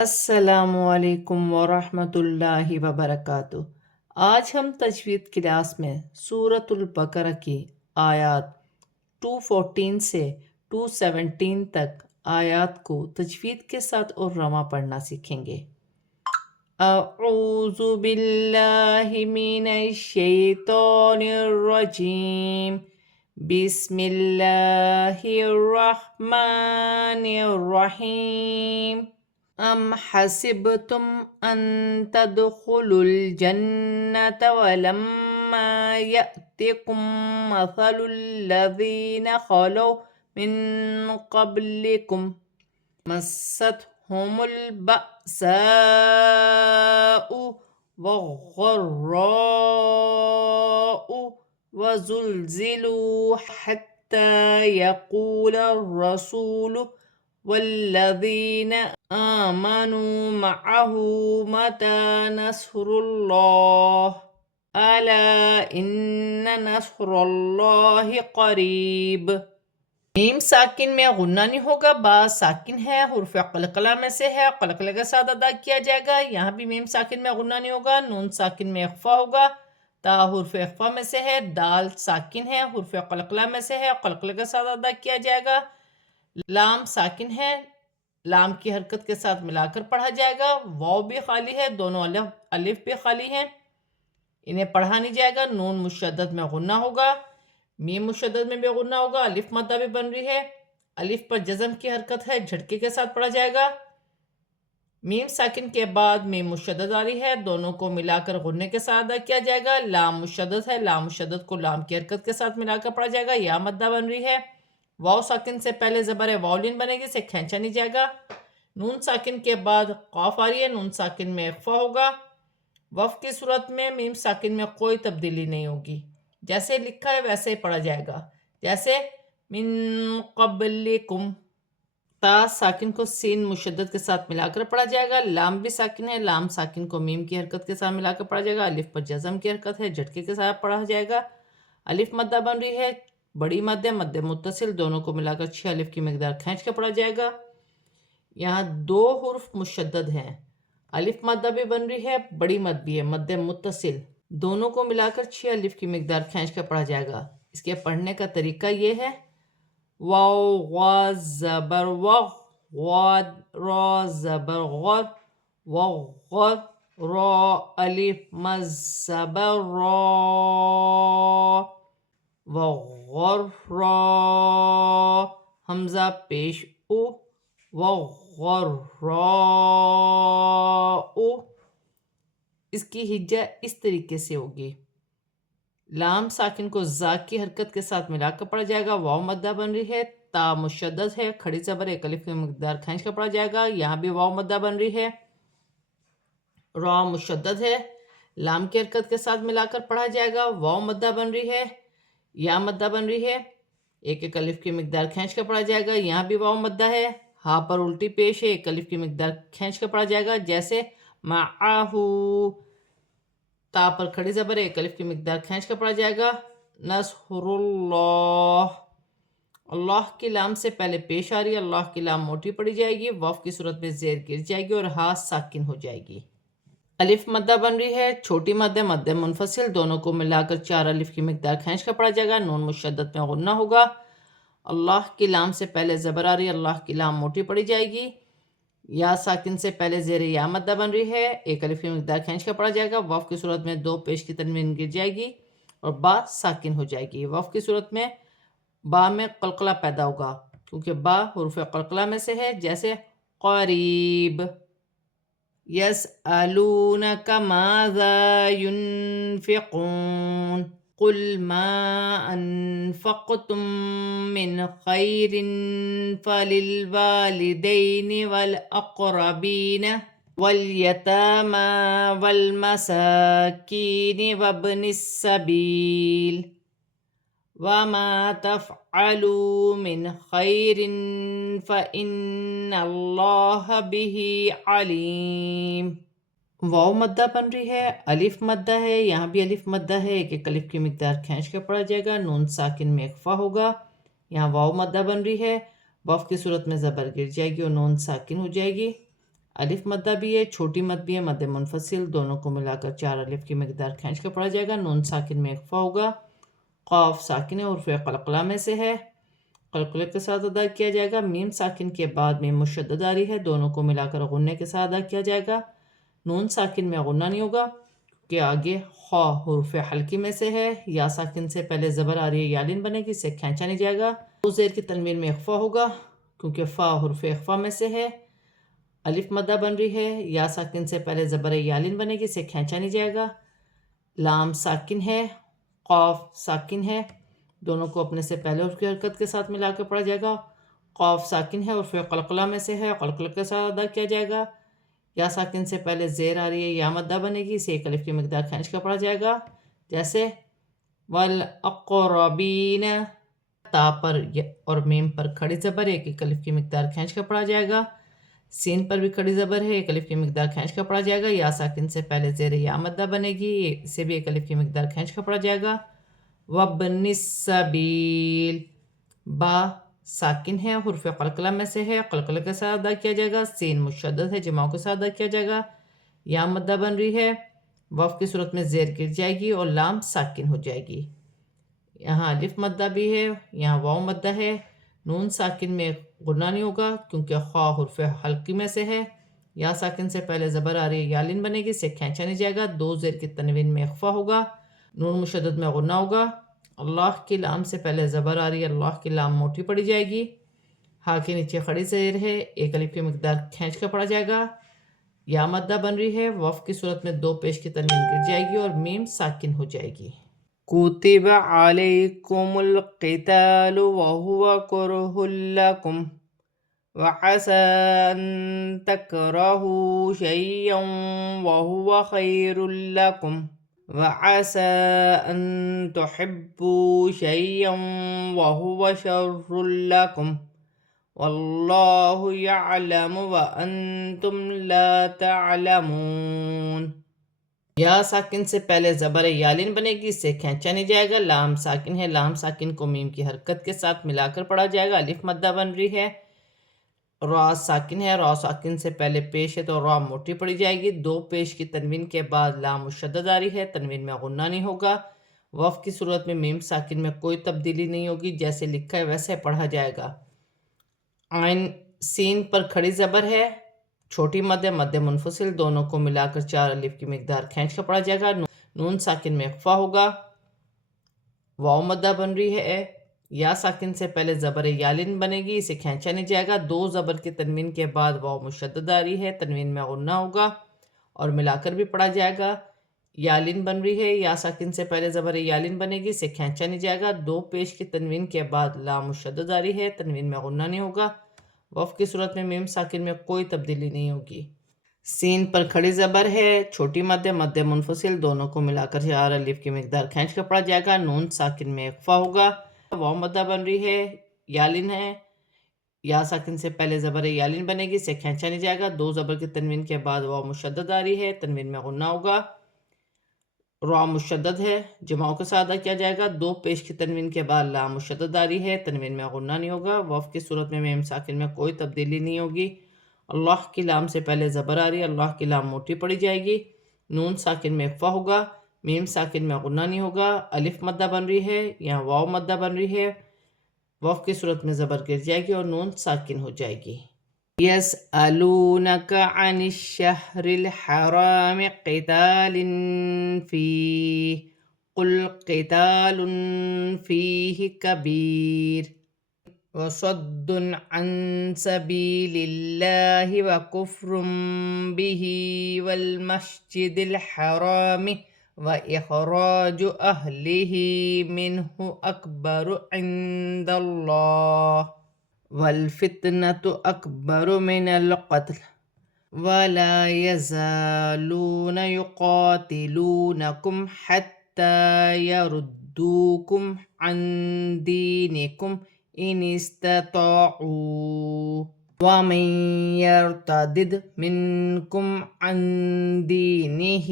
السلام علیکم ورحمۃ اللہ وبرکاتہ۔ آج ہم تجوید کلاس میں سورۃ البقرہ کی آیات 214 سے 217 تک آیات کو تجوید کے ساتھ اور رواں پڑھنا سیکھیں گے۔ اعوذ باللہ من الشیطان الرجیم، بسم اللہ الرحمن الرحیم۔ ام حسبتم ان تدخلوا الجنة ولما يأتكم مثل الذين خلوا من قبلكم مستهم البأساء والضراء وزلزلوا حتى يقول الرسول والذين آمنوا معه متى نصر الله ألا إن نصر الله قریب۔ میم ساکن میں غنہ نہیں ہوگا، با ساکن ہے، حرف قلقلہ میں سے ہے، قلقلہ کے ساتھ ادا کیا جائے گا۔ یہاں بھی میم ساکن میں غنہ نہیں ہوگا، نون ساکن میں اخفا ہوگا، تا حرف اخفا میں سے ہے، دال ساکن ہے، حرف قلقلہ میں سے ہے، قلقلہ کے ساتھ ادا کیا جائے گا۔ لام ساکن ہے، لام کی حرکت کے ساتھ ملا کر پڑھا جائے گا۔ واو بھی خالی ہے، دونوں الف بھی خالی ہیں، انہیں پڑھا نہیں جائے گا۔ نون مشدد میں غنہ ہوگا، میم مشدد میں بھی غنہ ہوگا، الف مدہ بھی بن رہی ہے، الف پر جزم کی حرکت ہے، جھٹکے کے ساتھ پڑھا جائے گا۔ میم ساکن کے بعد میم مشدد آ رہی ہے، دونوں کو ملا کر غنے کے ساتھ ادا کیا جائے گا۔ لام مشدد ہے، لام مشدد کو لام کی حرکت کے ساتھ ملا کر پڑھا جائے گا، یا مدہ بن رہی ہے۔ واو ساکن سے پہلے زبر واولین بنے گی، اسے کھینچا نہیں جائے گا۔ نون ساکن کے بعد قاف آ رہی ہے، نون ساکن میں اخفا ہوگا۔ وقف کی صورت میں میم ساکن میں کوئی تبدیلی نہیں ہوگی، جیسے لکھا ہے ویسے ہی پڑھا جائے گا، جیسے من قبلکم۔ تا ساکن کو سین مشدد کے ساتھ ملا کر پڑھا جائے گا۔ لام بھی ساکن ہے، لام ساکن کو میم کی حرکت کے ساتھ ملا کر پڑھا جائے گا، الف پر جزم کی حرکت ہے، جھٹکے کے ساتھ پڑھا جائے گا۔ الف مدہ بن رہی ہے، بڑی مد مد متصل، دونوں کو ملا کر 6 الف کی مقدار کھینچ کے پڑھا جائے گا۔ یہاں 2 حرف مشدد ہیں، الف مدہ بھی بن رہی ہے، بڑی مد بھی ہے، مد متصل، دونوں کو ملا کر 6 الف کی مقدار کھینچ کے پڑھا جائے گا۔ اس کے پڑھنے کا طریقہ یہ ہے، واو غا زبر وغ، غاد را زبر غر، وغر را الف مد زبر را، وغر را حمزہ پیش او، وغر را او۔ اس کی ہجہ اس طریقے سے ہوگی، لام ساکن کو زا کی حرکت کے ساتھ ملا کر پڑھا جائے گا، واو مدہ بن رہی ہے، تا مشدد ہے، کھڑی زبر ایک الف کی مقدار کھینچ کر پڑھا جائے گا، یہاں بھی واو مدہ بن رہی ہے، را مشدد ہے، لام کی حرکت کے ساتھ ملا کر پڑھا جائے گا، واو مدہ بن رہی ہے، یا مدہ بن رہی ہے، ایک ایک الف کی مقدار کھینچ کر پڑھا جائے گا، یہاں بھی واو مدہ ہے، ہاں پر الٹی پیش ہے، ایک الف کی مقدار کھینچ کر پڑھا جائے گا، جیسے معاہو، تا پر کھڑی زبر ایک الف کی مقدار کھینچ کر پڑھا جائے گا، نصر اللہ۔ اللہ کی لام سے پہلے پیش آ رہی ہے، اللہ کی لام موٹی پڑی جائے گی، وقف کی صورت میں زیر گر جائے گی اور ہا ساکن ہو جائے گی۔ الف مدہ بن رہی ہے، چھوٹی مد مد منفصل، دونوں کو ملا کر 4 الف کی مقدار کھینچ کر پڑھا جائے گا، نون مشدد میں غنہ ہوگا۔ اللہ کی لام سے پہلے زبر آ رہی ہے، اللہ کی لام موٹی پڑی جائے گی، یا ساکن سے پہلے زیر یا مدہ بن رہی ہے، ایک الف کی مقدار کھینچ کر پڑھا جائے گا، وقف کی صورت میں 2 پیش کی تنوین گر جائے گی اور با ساکن ہو جائے گی۔ وقف کی صورت میں با میں قلقلہ پیدا ہوگا، کیونکہ با حرف قلقلہ میں سے ہے، جیسے قریب۔ یسألونک ماذا ينفقون قل ما انفقتم من خیر فللوالدین والاقربین والیتامی والمساکین وابن السبیل وَمَا تَفْعَلُوا مِنْ خَيْرٍ فَإِنَّ اللَّهَ بِهِ عَلِيمٌ۔ واو مدہ بن رہی ہے، الف مدہ ہے، یہاں بھی الف مدہ ہے، ایک ایک الف کی مقدار کھینچ کر پڑھا جائے گا، نون ساکن میں اخفا ہوگا، یہاں واو مدہ بن رہی ہے، واو کی صورت میں زبر گر جائے گی اور نون ساکن ہو جائے گی۔ الف مدہ بھی ہے، چھوٹی مد بھی ہے، مد منفصل، دونوں کو ملا کر 4 الف کی مقدار کھینچ کر پڑھا جائے گا۔ نون ساکن میں اخفا ہوگا۔ قاف ساکن ہے، حرف قلقلہ میں سے ہے، قلقلے کے ساتھ ادا کیا جائے گا۔ میم ساکن کے بعد میم مشدد آ رہی ہے، دونوں کو ملا کر غنے کے ساتھ ادا کیا جائے گا۔ نون ساکن میں غنہ نہیں ہوگا کہ آگے خا حرف حلقی میں سے ہے، یا ساکن سے پہلے زبر آ رہی ہے، یالین بنے گی، اسے کھینچا نہیں جائے گا۔ دو زیر کی تنوین میں اخفا ہوگا کیونکہ فا حرف اخفا میں سے ہے۔ الف مدہ بن رہی ہے، یا ساکن سے پہلے زبر یالین بنے گی، اسے کھینچا نہیں جائے گا۔ لام ساکن ہے، قاف ساکن ہے، دونوں کو اپنے سے پہلے حرف کی حرکت کے ساتھ ملا کے پڑھا جائے گا۔ قاف ساکن ہے، حرف قلقلہ میں سے ہے، قلقلہ کے ساتھ ادا کیا جائے گا۔ یا ساکن سے پہلے زیر آ رہی ہے، یا مدہ بنے گی، اسے ایک الف کی مقدار کھینچ کر پڑھا جائے گا، جیسے والاقربین۔ تا پر اور میم پر کھڑی زبر ہے، ایک الف کی مقدار کھینچ کر پڑھا جائے گا۔ سین پر بھی کھڑی زبر ہے، ایک الف کی مقدار کھینچ کر پڑھا جائے گا۔ یا ساکن سے پہلے زیر یا مدہ بنے گی، اسے بھی ایک الف کی مقدار کھینچ کر پڑھا جائے گا۔ وابن السبیل، با ساکن ہے، حرف قلقلہ میں سے ہے، قلقلہ کے ساتھ ادا کیا جائے گا۔ سین مشدد ہے، جماعوں کے ساتھ ادا کیا جائے گا۔ یا مدہ بن رہی ہے، وف کی صورت میں زیر گر جائے گی اور لام ساکن ہو جائے گی۔ یہاں الف مدہ بھی ہے، یہاں واو مدہ ہے۔ نون ساکن میں غنہ نہیں ہوگا کیونکہ خا حرف حلقی میں سے ہے، یا ساکن سے پہلے زبر آ رہی ہے، یالین بنے گی، اسے کھینچا نہیں جائے گا۔ دو زیر کی تنوین میں اخفا ہوگا، نون مشدد میں غنہ ہوگا۔ اللہ کی لام سے پہلے زبر آ رہی ہے، اللہ کی لام موٹی پڑی جائے گی، ہا کے نیچے کھڑی زیر ہے، ایک الف کی مقدار کھینچ کر پڑھا جائے گا۔ یا مدہ بن رہی ہے، وف کی صورت میں دو پیش کی تنوین گر جائے گی اور میم ساکن ہو جائے گی۔ کتب علیکم القتال وهو کرہ لکم وعسى أن تكرهوا شيئا وهو خير لكم وعسى أن تحبوا شيئا وهو شر لكم والله يعلم وأنتم لا تعلمون۔ یا ساکن سے پہلے زبر یالین بنے گی، اسے کھینچا نہیں جائے گا۔ لام ساکن ہے، لام ساکن کو میم کی حرکت کے ساتھ ملا کر پڑھا جائے گا۔ الف مدہ بن رہی ہے، را ساکن ہے، را ساکن سے پہلے پیش ہے تو را موٹی پڑی جائے گی۔ دو پیش کی تنوین کے بعد لام مشدد آ رہی ہے، تنوین میں غنہ نہیں ہوگا۔ وف کی صورت میں میم ساکن میں کوئی تبدیلی نہیں ہوگی، جیسے لکھا ہے ویسے پڑھا جائے گا۔ عین سین پر کھڑی زبر ہے، چھوٹی مد ہے، مد منفصل، دونوں کو ملا کر 4 الف کی مقدار کھینچ کر پڑھا جائے گا۔ نون ساکن میں اخفا ہوگا۔ واو مدہ بن رہی ہے، یا ساکن سے پہلے زبر یالین بنے گی، اسے کھینچا نہیں جائے گا۔ دو زبر کی تنوین کے بعد واو مشدد آ رہی ہے، تنوین میں غنہ ہوگا اور ملا کر بھی پڑھا جائے گا۔ یالین بن رہی ہے، یا ساکن سے پہلے زبر یالین بنے گی، اسے کھینچا نہیں جائے گا۔ دو پیش کی تنوین کے بعد لام مشدد آ رہی ہے، تنوین میں غنہ نہیں ہوگا۔ وف کی صورت میں میم ساکن میں کوئی تبدیلی نہیں ہوگی۔ سین پر کھڑی زبر ہے، چھوٹی مد ہے، مد منفصل، دونوں کو ملا کر 4 الف کی مقدار کھینچ کر پڑھا جائے گا۔ نون ساکن میں اخفا ہوگا۔ واو مدہ بن رہی ہے، یالین ہے، یا ساکن سے پہلے زبر یالین بنے گی، اسے کھینچا نہیں جائے گا۔ دو زبر کی تنوین کے بعد واو مشدد آ رہی ہے، تنوین میں غنہ ہوگا۔ را مشدد ہے، جماعوں کے ساتھ ادا کیا جائے گا۔ دو پیش کی تنوین کے بعد لام مشدد آ رہی ہے، تنوین میں غنہ نہیں ہوگا۔ وف کی صورت میں میم ساکن میں کوئی تبدیلی نہیں ہوگی۔ اللہ کی لام سے پہلے زبر آ رہی ہے، اللہ کی لام موٹی پڑی جائے گی۔ نون ساکن میں اخفا ہوگا، میم ساکن میں غنہ نہیں ہوگا۔ الف مدہ بن رہی ہے، یہاں واو مدہ بن رہی ہے، وف کی صورت میں زبر گر جائے گی اور نون ساکن ہو جائے گی۔ يسألونك عن الشهر الحرام قتال فيه قل قتال فيه كبير وصد عن سبيل الله وكفر به والمسجد الحرام وإخراج أهله منه أكبر عند الله والفتنة أكبر من القتل ولا يزالون يقاتلونكم حتى يردوكم عن دينكم إن استطاعوا ومن يرتد منكم عن دينه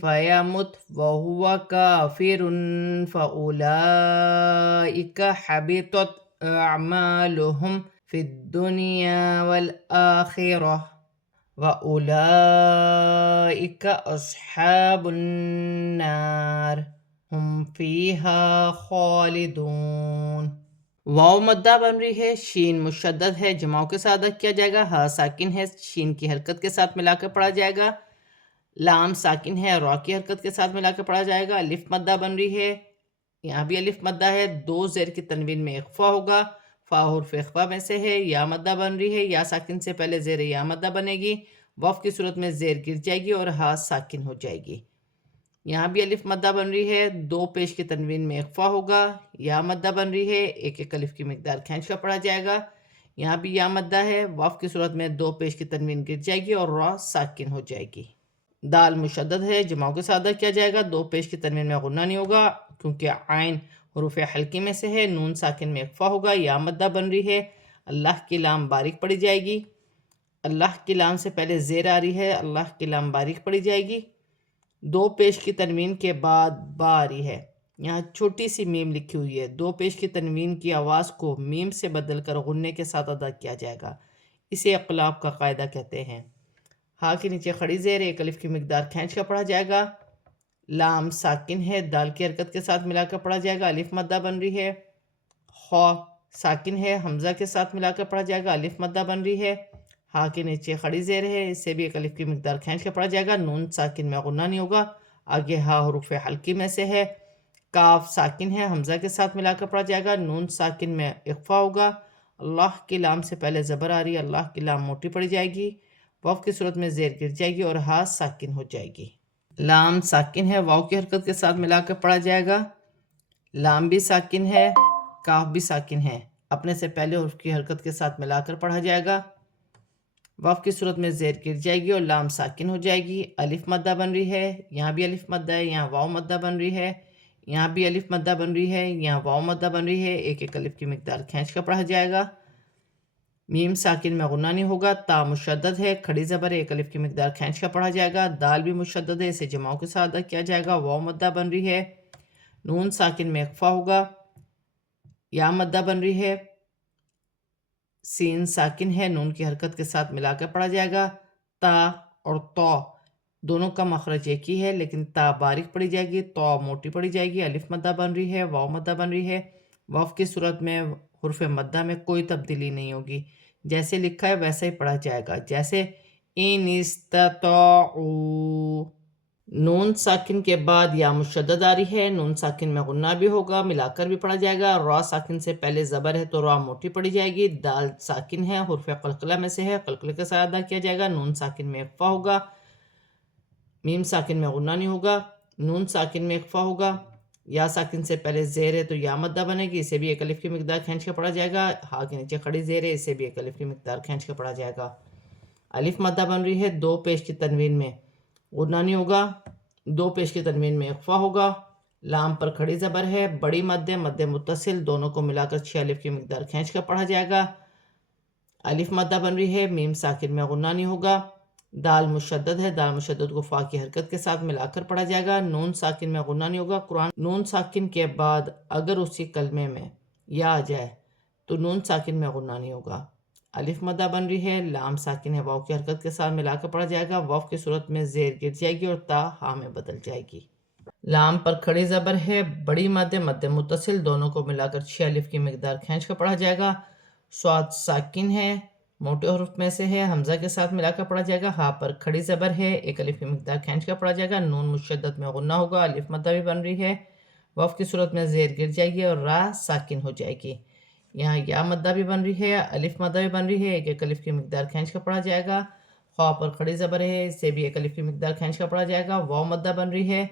فيمت وهو كافر فأولئك حبطت أعمالهم في الدنيا والآخرة وَأُولَئِكَ أَصْحَابُ النَّارِ هُمْ فِيهَا خَالِدُونَ۔ واو مدہ بن رہی ہے، شین مشدد ہے، جماؤں کے ساتھ ادا کیا جائے گا، ہا ساکن ہے، شین کی حرکت کے ساتھ ملا کر پڑھا جائے گا، لام ساکن ہے، را کی حرکت کے ساتھ ملا کر پڑھا جائے گا، الف مدہ بن رہی ہے، یہاں بھی الف مدہ ہے، دو زیر کی تنوین میں اخفا ہوگا، فا حرف اخفا میں سے ہے، یا مدہ بن رہی ہے، یا ساکن سے پہلے زیر یا مدہ بنے گی، وف کی صورت میں زیر گر جائے گی اور ہا ساکن ہو جائے گی، یہاں بھی الف مدہ بن رہی ہے، دو پیش کی تنوین میں اخفا ہوگا، یا مدہ بن رہی ہے، ایک ایک الف کی مقدار کھینچ کر پڑھا جائے گا، یہاں بھی یا مدہ ہے، وف کی صورت میں دو پیش کی تنوین گر جائے گی اور را ساکن ہو جائے گی، دال مشدد ہے، جماؤں کے ساتھ ادا کیا جائے گا، دو پیش کی تنوین میں غنہ نہیں ہوگا کیونکہ عین حروف حلقی میں سے ہے، نون ساکن میں اخفا ہوگا، یا مدہ بن رہی ہے، اللہ کی لام باریک پڑھی جائے گی، اللہ کی لام سے پہلے زیر آ رہی ہے، اللہ کی لام باریک پڑھی جائے گی، دو پیش کی تنوین کے بعد با آ رہی ہے، یہاں چھوٹی سی میم لکھی ہوئی ہے، دو پیش کی تنوین کی آواز کو میم سے بدل کر غنے کے ساتھ ادا کیا جائے گا، اسے اقلاب کا قاعدہ کہتے ہیں، ہا کے نیچے کھڑی زیر ایک الف کی مقدار کھینچ کر پڑھا جائے گا، لام ساکن ہے، دال کی حرکت کے ساتھ ملا کر پڑھا جائے گا، الف مدہ بن رہی ہے، خا ساکن ہے، حمزہ کے ساتھ ملا کر پڑھا جائے گا، الف مدہ بن رہی ہے، ہا کے نیچے کھڑی زیر ہے، اس سے بھی ایک الف کی مقدار کھینچ کر پڑھا جائے گا، نون ساکن میں غنہ نہیں ہوگا، آگے ہا حروف حلقی میں سے ہے، کاف ساکن ہے، حمزہ کے ساتھ ملا کر پڑھا جائے گا، نون ساکن میں اخفا ہوگا، اللہ کی لام سے پہلے زبر آ رہی ہے، اللہ کی لام موٹی پڑی جائے گی، واو کی صورت میں زیر گر جائے گی اور ہا ساکن ہو جائے گی، لام ساکن ہے، واو کی حرکت کے ساتھ ملا کر پڑھا جائے گا، لام بھی ساکن ہے، کاف بھی ساکن ہے، اپنے سے پہلے حرف کی حرکت کے ساتھ ملا کر پڑھا جائے گا، واو کی صورت میں زیر گر جائے گی اور لام ساکن ہو جائے گی، الف مدہ بن رہی ہے، یہاں بھی الف مدہ ہے، یہاں واو مدہ بن رہی ہے، یہاں بھی الف مدہ بن رہی ہے، یہاں واو مدہ بن رہی ہے، ایک ایک الف کی مقدار کھینچ کر پڑھا جائے گا، میم ساکن میں غنہ نہیں ہوگا، تا مشدد ہے، کھڑی زبر ایک الف کی مقدار کھینچ کر پڑھا جائے گا، دال بھی مشدد ہے، اسے جماؤں کے ساتھ ادا کیا جائے گا، واو مدہ بن رہی ہے، نون ساکن میں اخفا ہوگا، یا مدہ بن رہی ہے، سین ساکن ہے، نون کی حرکت کے ساتھ ملا کر پڑھا جائے گا، تا اور تو دونوں کا مخرج ایک ہی ہے لیکن تا باریک پڑھی جائے گی، تو موٹی پڑھی جائے گی، الف مدہ بن رہی ہے، واو مدہ بن رہی ہے، واو کی صورت میں حرف مدہ میں کوئی تبدیلی نہیں ہوگی، جیسے لکھا ہے ویسے ہی پڑھا جائے گا، جیسے ان استطاعوا، نون ساکن کے بعد یا مشدد آ رہی ہے، نون ساکن میں غنہ بھی ہوگا، ملا کر بھی پڑھا جائے گا، را ساکن سے پہلے زبر ہے تو را موٹی پڑھی جائے گی، دال ساکن ہے، حرف قلقلہ میں سے ہے، قلقلہ کے ساتھ ادا کیا جائے گا، نون ساکن میں اخفا ہوگا، میم ساکن میں غنہ نہیں ہوگا، نون ساکن میں اخفا ہوگا، یا ساکن سے پہلے زیر ہے تو یا مدہ بنے گی، اسے بھی ایک الف کی مقدار کھینچ کے پڑھا جائے گا، ہا کے نیچے کھڑی زیر ہے، اسے بھی ایک الف کی مقدار کھینچ کے پڑھا جائے گا، الف مدہ بن رہی ہے، دو پیش کی تنوین میں غنہ نہیں ہوگا، دو پیش کی تنوین میں اخفا ہوگا، لام پر کھڑی زبر ہے، بڑی مد مد متصل دونوں کو ملا کر 6 الف کی مقدار کھینچ کر پڑھا جائے گا، الف مدہ بن رہی ہے، میم ساکن میں غنہ نہیں ہوگا، دال مشدد ہے، دال مشدد کو فا کی حرکت کے ساتھ ملا کر پڑھا جائے گا، نون ساکن میں غنہ نہیں ہوگا، قرآن نون ساکن کے بعد اگر اسی کلمے میں یا آ جائے تو نون ساکن میں غنہ نہیں ہوگا، الف مدہ بن رہی ہے، لام ساکن ہے، واو کی حرکت کے ساتھ ملا کر پڑھا جائے گا، واو کی صورت میں زیر گر جائے گی اور تا ہا میں بدل جائے گی، لام پر کھڑی زبر ہے، بڑی مد مد متصل دونوں کو ملا کر 6 الف کی مقدار کھینچ کر پڑھا جائے گا، صاد ساکن ہے، موٹے حروف میں سے ہے، حمزہ کے ساتھ ملا کر پڑھا جائے گا، ہا پر کھڑی زبر ہے، ایک الف کی مقدار کھینچ کر پڑھا جائے گا، نون مشدد میں غنہ ہوگا، الف مدہ بھی بن رہی ہے، واو کی صورت میں زیر گر جائے گی اور را ساکن ہو جائے گی، یہاں یا مدہ بھی بن رہی ہے، الف مدہ بھی بن رہی ہے، ایک ایک الف کی مقدار کھینچ کر پڑھا جائے گا، خوا پر کھڑی زبر ہے، اسے بھی ایک الف کی مقدار کھینچ کر پڑھا جائے گا، واو مدہ بن رہی ہے،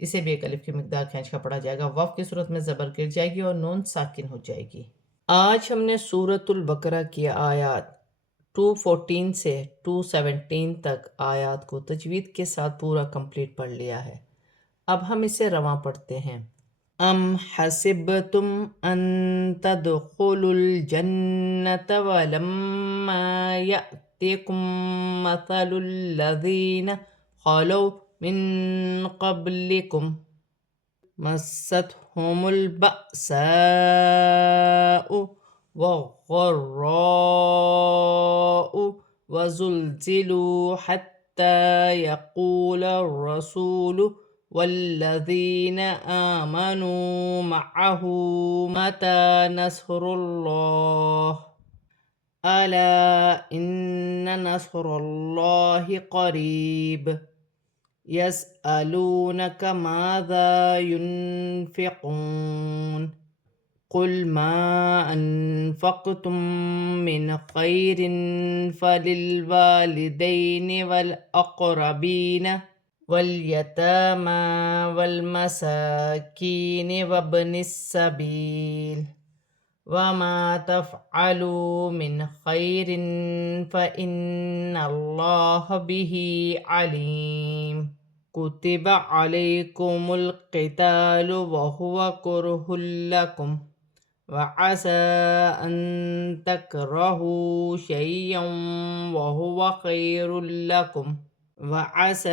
اسے بھی ایک الف کی مقدار کھینچ کر پڑھا جائے گا، واو کی صورت میں زبر گر جائے گی اور نون ساکن ہو جائے گی۔ آج ہم نے سورۃ البقرہ کی آیات 214 سے 217 تک آیات کو تجوید کے ساتھ پورا کمپلیٹ پڑھ لیا ہے، اب ہم اسے رواں پڑھتے ہیں۔ ام حسبتم ان تدخلوا الجنة ولما يأتكم مثل الذين خلوا من قبلكم مستهم البأساء والضراء وزلزلوا حتى يقول الرسول والذين آمنوا معه متى نصر الله ألا إن نصر الله قريب يسألونك ماذا ينفقون قل ما أنفقتم من خير فللوالدين والأقربين واليتامى والمساكين وابن السبيل وما تفعلوا من خير فإن الله به عليم كتب عليكم القتال وهو كره لكم وعسى أن تكرهوا شيئا وهو خير لكم وعسى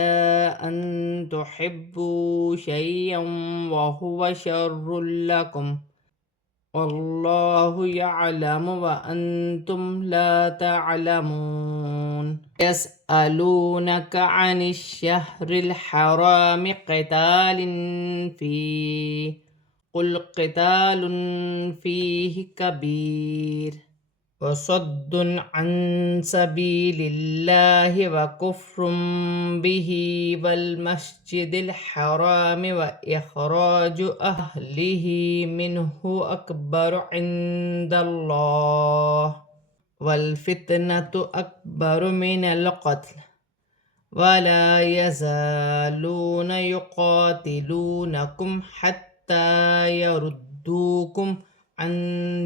أن تحبوا شيئا وهو شر لكم والله يعلم وأنتم لا تعلمون يسألونك عن الشهر الحرام قتال فيه قل قتال فيه كبير وصد عن سبيل الله وكفر به والمسجد الحرام وإخراج أهله منه أكبر عند الله والفتنة أكبر من القتل ولا يزالون يقاتلونكم حتى يردوكم عن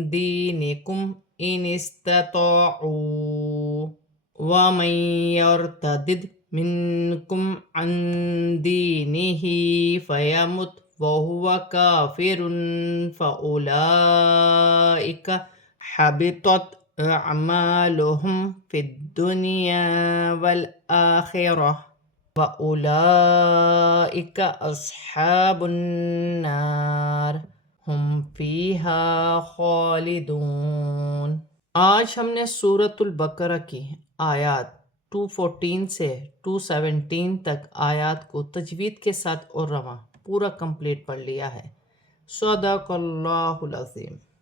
دينكم إن استطاعوا ومن يرتد منكم عن دينه فيمت وهو كافر فأولئك حبطت أعمالهم في الدنيا والآخرة وأولئك أصحاب النار ہم فیہا خالدون۔ آج ہم نے سورۃ البقرہ کی آیات 214 سے 217 تک آیات کو تجوید کے ساتھ اور رواں پورا کمپلیٹ پڑھ لیا ہے۔ صدق اللہ العظیم۔